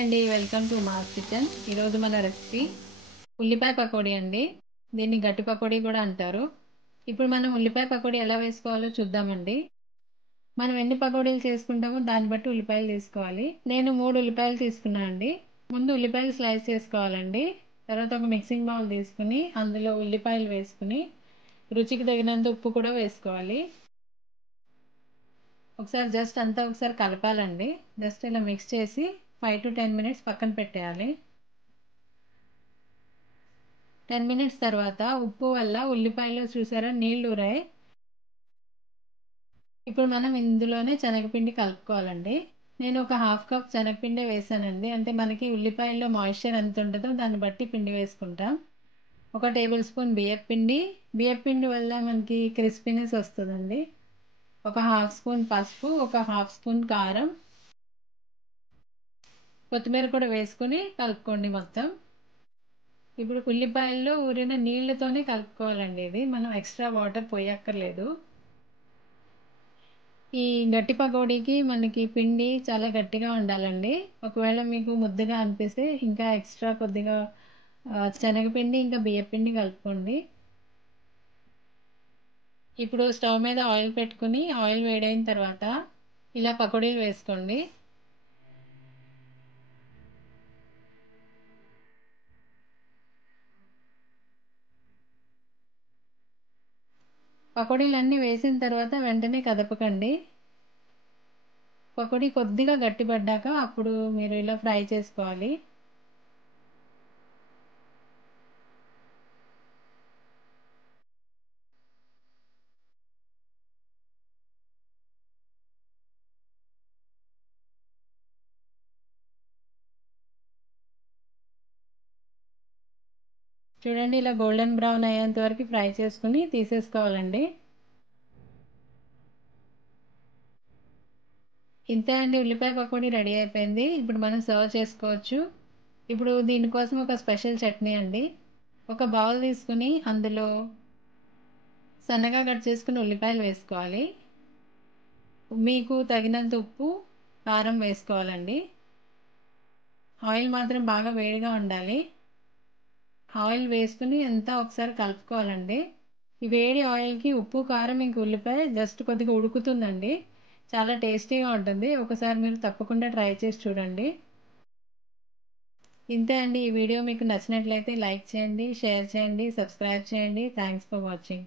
Hi అండి, welcome to mass kitchen. ఈరోజు మన రెసిపీ ఉల్లిపాయ పకోడీ అండి. దీన్ని గట్టి పకోడీ కూడా అంటారు. ఇప్పుడు మనం ఉల్లిపాయ పకోడీ ఎలా వేసుకోవాలో చూద్దామండి. మనం ఎన్ని పకోడీలు చేసుకుంటామో దాన్ని బట్టి ఉల్లిపాయలు తీసుకోవాలి. నేను 3 ఉల్లిపాయలు తీసుకున్నాను అండి. ముందు ఉల్లిపాయలు స్లైస్ చేసుకోవాలండి. తర్వాత ఒక మిక్సింగ్ బౌల్ తీసుకుని అందులో ఉల్లిపాయలు వేసుకుని రుచికి తగినంత ఉప్పు కూడా వేసుకోవాలి. ఒకసారి జస్ట్ అంతా ఒకసారి కలపాలండి. జస్ట్ ఇలా మిక్స్ చేసి 5 to 10 minutes పక్కన పెట్టేయాలి. 10 minutes తర్వాత ఉప్పు వల్ల ఉల్లిపాయలో చూసారా నీళ్లు ఊరాయి. ఇప్పుడు మనం ఇందులోనే శనగపిండి కలుపుకోవాలండి. నేను ఒక హాఫ్ కప్ శనగపిండి వేసానండి. అంటే మనకి ఉల్లిపాయల్లో మాయిశ్చర్ ఎంత ఉంటుందో దాన్ని బట్టి పిండి వేసుకుంటాం. 1 టేబుల్ స్పూన్ బియ్యపిండి వల్ల మనకి క్రిస్పీనెస్ వస్తుందండి. ఒక హాఫ్ స్పూన్ పసుపు, ఒక హాఫ్ స్పూన్ కారం, కొత్తిమీర కూడా వేసుకుని కలుపుకోండి మొత్తం. ఇప్పుడు ఉల్లిపాయల్లో ఊరిన నీళ్ళతోనే కలుపుకోవాలండి. ఇది మనం ఎక్స్ట్రా వాటర్ పోయక్కర్లేదు. ఈ గట్టి పకోడీకి మనకి పిండి చాలా గట్టిగా ఉండాలండి. ఒకవేళ మీకు ముద్దగా అనిపిస్తే ఇంకా ఎక్స్ట్రా కొద్దిగా శనగపిండి ఇంకా బియ్యపిండి కలుపుకోండి. ఇప్పుడు స్టవ్ మీద ఆయిల్ పెట్టుకుని ఆయిల్ వేడైన తర్వాత ఇలా పకోడీలు వేసుకోండి. పకోడీలన్నీ వేసిన తర్వాత వెంటనే కదపకండి. పకోడీ కొద్దిగా గట్టిపడ్డాక అప్పుడు మీరు ఇలా ఫ్రై చేసుకోవాలి. చూడండి, ఇలా గోల్డెన్ బ్రౌన్ అయ్యేంత వరకు ఫ్రై చేసుకుని తీసేసుకోవాలండి. ఇంతే అండి, ఉల్లిపాయ పకోడీ రెడీ అయిపోయింది. ఇప్పుడు మనం సర్వ్ చేసుకోవచ్చు. ఇప్పుడు దీనికోసం ఒక స్పెషల్ చట్నీ అండి. ఒక బౌల్ తీసుకుని అందులో సన్నగా కట్ చేసుకుని ఉల్లిపాయలు వేసుకోవాలి. మీకు తగినంత ఉప్పు, కారం వేసుకోవాలండి. ఆయిల్ మాత్రం బాగా వేడిగా ఉండాలి. ఆయిల్ వేసుకుని అంతా ఒకసారి కలుపుకోవాలండి. ఈ వేడి ఆయిల్కి ఉప్పు, కారం ఇంక ఉల్లిపాయ జస్ట్ కొద్దిగా ఉడుకుతుందండి. చాలా టేస్టీగా ఉంటుంది. ఒకసారి మీరు తప్పకుండా ట్రై చేసి చూడండి. ఇంతే అండి. ఈ వీడియో మీకు నచ్చినట్లయితే లైక్ చేయండి, షేర్ చేయండి, సబ్స్క్రైబ్ చేయండి. Thanks for watching.